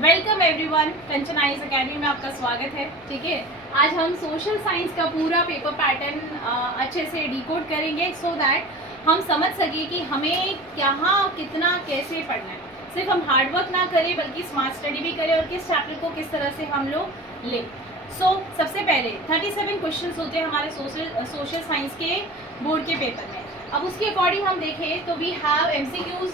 Welcome everyone, कंचन eyes academy में आपका स्वागत है। ठीक है, आज हम सोशल साइंस का पूरा पेपर पैटर्न अच्छे से डिकोड करेंगे सो दैट हम समझ सके कि हमें कहाँ कितना कैसे पढ़ना है। सिर्फ हम हार्डवर्क ना करें बल्कि स्मार्ट स्टडी भी करें और किस चैप्टर को किस तरह से हम लोग लें। सबसे पहले 37 क्वेश्चंस होते हैं हमारे सोशल साइंस के बोर्ड के पेपर में। अब उसके अकॉर्डिंग हम देखें तो we have MCQs,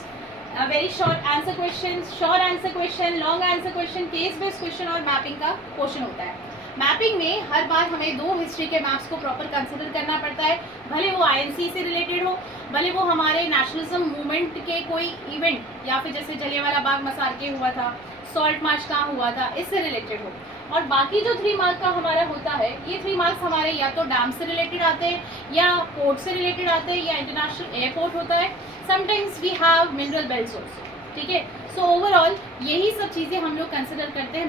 very short answer question, long answer question, case based question और मैपिंग का क्वेश्चन होता है। मैपिंग में हर बार हमें 2 हिस्ट्री के मैप्स को प्रॉपर कंसिडर करना पड़ता है, भले वो आईएनसी से रिलेटेड हो, भले वो हमारे नेशनलिज्म मूवमेंट के कोई इवेंट या फिर जैसे जलियांवाला बाग मसाके हुआ था, सॉल्ट मार्च कहाँ हुआ था, इससे रिलेटेड हो। और बाकी जो 3 मार्क का हमारा होता है, ये 3 मार्क्स हमारे या तो डैम से रिलेटेड आते हैं या पोर्ट से रिलेटेड आते हैं या इंटरनेशनल एयरपोर्ट होता है। Sometimes we have mineral belts also. ठीक है, सो ओवरऑल यही सब चीज़ें हम लोग कंसिडर करते हैं।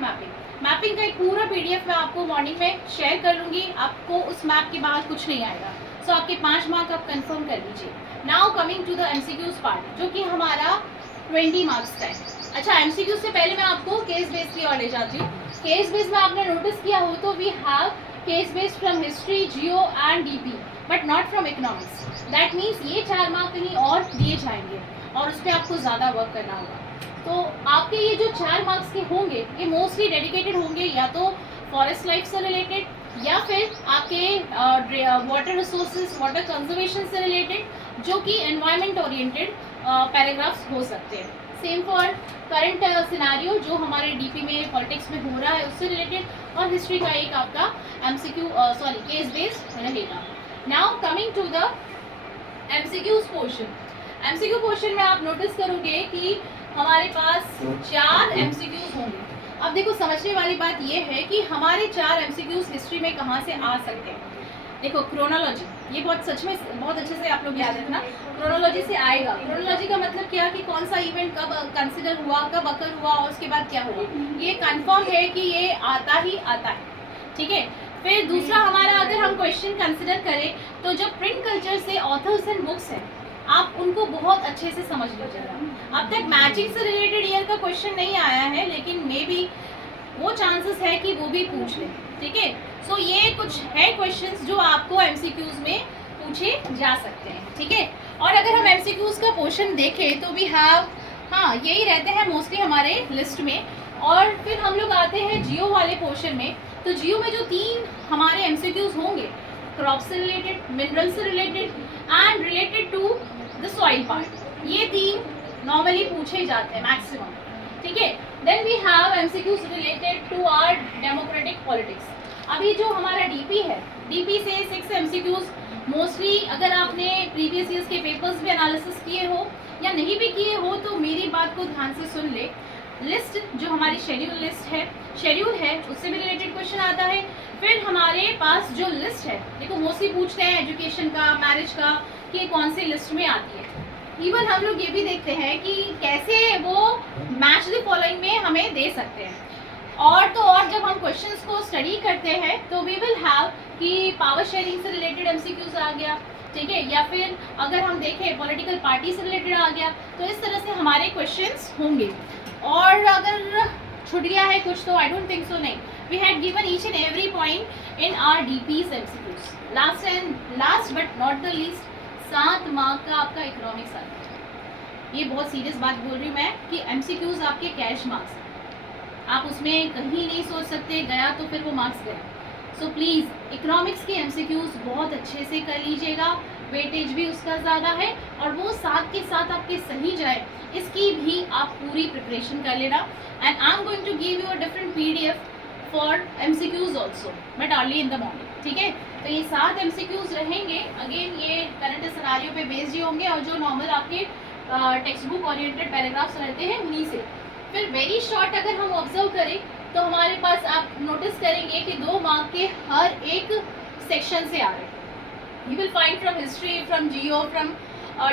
मैपिंग का एक पूरा पीडीएफ मैं आपको मॉर्निंग में शेयर कर लूँगी, आपको उस मैप के बाहर कुछ नहीं आएगा। सो आपके 5 मार्क आप कंफर्म कर लीजिए। Now coming to the MCQs part, जो कि हमारा 20 मार्क्स का है। अच्छा, एमसीक्यूज से पहले मैं आपको केस बेस की ओर ले जाती हूँ। केस बेस में आपने नोटिस किया हो तो we have case based from history, geo and DP, but not from economics. That means ये 4 मार्क कहीं और दिए जाएंगे और उस पर आपको ज़्यादा वर्क करना होगा। तो आपके ये जो 4 मार्क्स के होंगे ये मोस्टली डेडिकेटेड होंगे या तो फॉरेस्ट लाइफ से रिलेटेड या फिर आपके वाटर रिसोर्सेज, वाटर कंजर्वेशन से रिलेटेड, जो कि एनवायरनमेंट ओरिएंटेड पैराग्राफ्स हो सकते हैं। सेम फॉर करंट सिनारियो जो हमारे डीपी में पॉलिटिक्स में हो रहा है उससे रिलेटेड, और हिस्ट्री का एक आपका एमसीक्यू केस बेस्ड रहेगा। Now coming to the MCQs portion. MCQ portion में आप नोटिस करोगे कि हमारे पास 4 एमसीक्यूज होंगे। अब देखो, समझने वाली बात यह है कि हमारे 4 एमसीक्यूज हिस्ट्री में कहाँ से आ सकते हैं। देखो, क्रोनोलॉजी, ये बहुत सच में बहुत अच्छे से आप लोग याद रखना, क्रोनोलॉजी से आएगा। क्रोनोलॉजी का मतलब क्या कि कौन सा इवेंट कब कंसिडर हुआ, कब अकर हुआ और उसके बाद क्या हुआ, ये कंफर्म है कि ये आता ही आता है। ठीक है, फिर दूसरा हमारा अगर हम क्वेश्चन कंसिडर करें तो जो प्रिंट कल्चर से ऑथर्स एंड बुक्स हैं, आप उनको बहुत अच्छे से समझ लीजिएगा। अब तक मैचिंग से रिलेटेड ईयर का क्वेश्चन नहीं आया है, लेकिन मे बी वो चांसेस है कि वो भी पूछ लें। ठीक है, सो ये कुछ है क्वेश्चंस जो आपको एमसीक्यूज में पूछे जा सकते हैं। ठीक है, और अगर हम एमसीक्यूज का पोर्शन देखें तो भी यही रहते हैं मोस्टली हमारे लिस्ट में। और फिर हम लोग आते हैं जियो वाले पोर्शन में। तो जियो में जो 3 हमारे एमसीक्यूज होंगे, क्रॉप से रिलेटेड, मिनरल से related and related to the soil part, ये 3 नॉर्मली पूछे जाते हैं मैक्सिमम। ठीक है, then we have MCQs related to our democratic politics. अभी जो हमारा डीपी है, डीपी से 6 एमसीक्यूज मोस्टली, अगर आपने प्रीवियस ईयर्स के पेपर्स भी एनालिसिस किए हो या नहीं भी किए हो तो मेरी बात को ध्यान से सुन ले। लिस्ट जो हमारी शेड्यूल है उससे भी रिलेटेड क्वेश्चन आता है। फिर हमारे पास जो लिस्ट है, देखो मोस्टली पूछते हैं एजुकेशन का, मैरिज का, कि कौन सी लिस्ट में आती है। इवन हम लोग ये भी देखते हैं कि कैसे वो मैच द फॉलोइंग में हमें दे सकते हैं। और तो और जब हम क्वेश्चंस को स्टडी करते हैं तो वी विल हैव कि पावर शेयरिंग से रिलेटेड एमसीक्यूज आ गया। ठीक है, या फिर अगर हम देखें पॉलिटिकल पार्टी से रिलेटेड आ गया। तो इस तरह से हमारे क्वेश्चंस होंगे। और अगर छूट गया है कुछ तो आई डोंट थिंक सो, नहीं, we had given each and every point in our DPs MCQs. Last but not the least, 7 mark का आपका इकोनॉमिक्स आता है। ये बहुत सीरियस बात बोल रही हूँ मैं कि एमसीक्यूज आपके कैश मार्क्स हैं, आप उसमें कहीं नहीं सोच सकते गया तो फिर वो मार्क्स गए। सो प्लीज़ इकोनॉमिक्स के एमसीक्यूज बहुत अच्छे से कर लीजिएगा, वेटेज भी उसका ज़्यादा है और वो साथ के साथ आपके सही जाए इसकी भी आप पूरी प्रिपरेशन कर लेना। And I am going to give you a different PDF for MCQs also, but early in the morning. ठीक है, तो ये 7 एमसीक्यूज रहेंगे। अगेन ये करंट सिनारियो पे बेस्ड ही होंगे और जो नॉर्मल आपके टेक्स्ट बुक ओरिएंटेड पैराग्राफ्स रहते हैं उन्हीं से। फिर वेरी शॉर्ट अगर हम ऑब्जर्व करें तो हमारे पास आप नोटिस करेंगे कि 2 मार्क के हर एक सेक्शन से आ रहे हैं। You will find from history, from Jio, from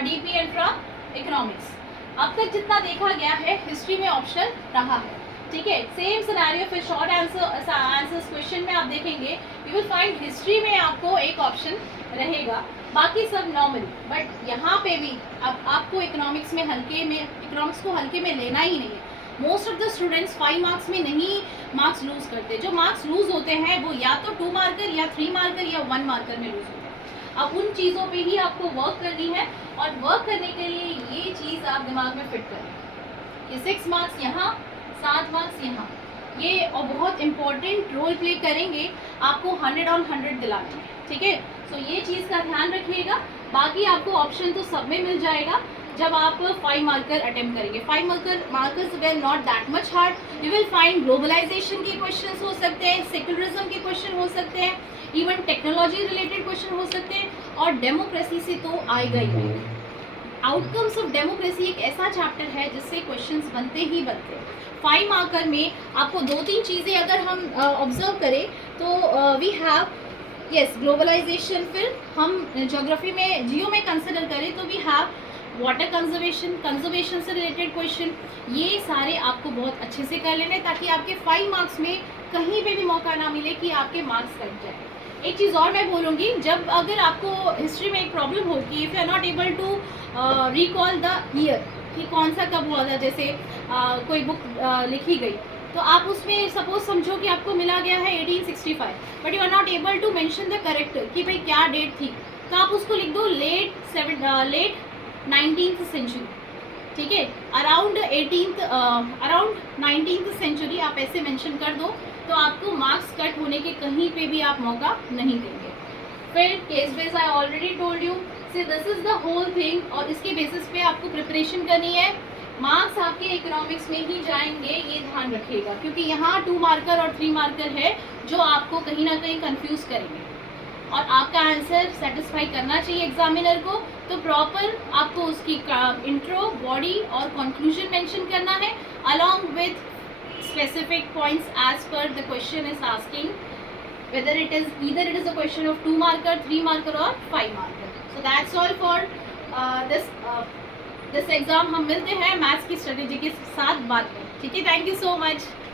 DP and from economics. अब तक जितना देखा गया है हिस्ट्री में ऑप्शनल रहा है। ठीक है, सेम सिनेरियो फिर शॉर्ट आंसर्स क्वेश्चन में आप देखेंगे यू विल फाइंड हिस्ट्री में आपको एक ऑप्शन रहेगा, बाकी सब नॉर्मल। बट यहाँ पे भी अब आपको इकोनॉमिक्स को हल्के में लेना ही नहीं है। Most of the students 5 marks में नहीं मार्क्स लूज करते। जो मार्क्स लूज होते हैं वो या तो 2 मार्कर या 3 मार्कर या 1 मार्कर में लूज होते हैं। अब उन चीज़ों पे ही आपको वर्क करनी है, और वर्क करने के लिए ये चीज़ आप दिमाग में फिट करें कि 6 मार्क्स यहाँ, 7 मार्क्स यहाँ, ये और बहुत इंपॉर्टेंट रोल प्ले करेंगे आपको 100 ऑन 100 दिलाने में, ठीक है। सो ये चीज़ का ध्यान रखिएगा। बाकी आपको ऑप्शन तो सब में मिल जाएगा जब आप 5 मार्कर अटेम्प्ट करेंगे। 5 markers were not that much hard. You will find globalization के क्वेश्चन हो सकते हैं, सेक्युलरिज्म के क्वेश्चन हो सकते हैं, इवन टेक्नोलॉजी रिलेटेड क्वेश्चन हो सकते हैं, और डेमोक्रेसी से तो आएगा ही। आउटकम्स ऑफ डेमोक्रेसी एक ऐसा चैप्टर है जिससे क्वेश्चंस बनते ही बनते हैं। 5 मार्कर में आपको 2-3 चीज़ें अगर हम ऑब्जर्व करें तो वी हैव यस ग्लोबलाइजेशन, फिर हम ज्योग्राफी में जियो में कंसिडर करें तो वी हैव वाटर कंजर्वेशन से रिलेटेड क्वेश्चन। ये सारे आपको बहुत अच्छे से कर लेने ताकि आपके 5 मार्क्स में कहीं पे भी मौका ना मिले कि आपके मार्क्स कट जाए। एक चीज़ और मैं बोलूँगी, जब अगर आपको हिस्ट्री में एक प्रॉब्लम होगी, if you are not able to recall the year कि कौन सा कब हुआ था, जैसे कोई बुक लिखी गई तो आप उसमें सपोज समझो कि आपको मिला गया है 1865, but you are not able to mention the correct कि भाई क्या डेट थी, तो आप उसको लिख दो लेट 19th सेंचुरी, ठीक है, अराउंड 19th सेंचुरी आप ऐसे मेंशन कर दो, तो आपको मार्क्स कट होने के कहीं पे भी आप मौका नहीं देंगे। फिर case base I already told you, see this is the whole thing, और इसके बेसिस पे आपको प्रिपरेशन करनी है। मार्क्स आपके इकोनॉमिक्स में ही जाएंगे, ये ध्यान रखिएगा, क्योंकि यहाँ 2 मार्कर और 3 मार्कर है जो आपको कहीं ना कहीं कंफ्यूज करेंगे, और आपका आंसर सेटिस्फाई करना चाहिए एग्जामिनर को। तो प्रॉपर आपको उसकी इंट्रो, बॉडी और कंक्लूजन मेंशन करना है, along with specific points as per the question is asking, whether it is either it is a question of 2 marker, 3 marker or 5 marker. So that's all for this exam. हम मिलते हैं maths की strategy के साथ बाद में, ठीक है। Thank you so much.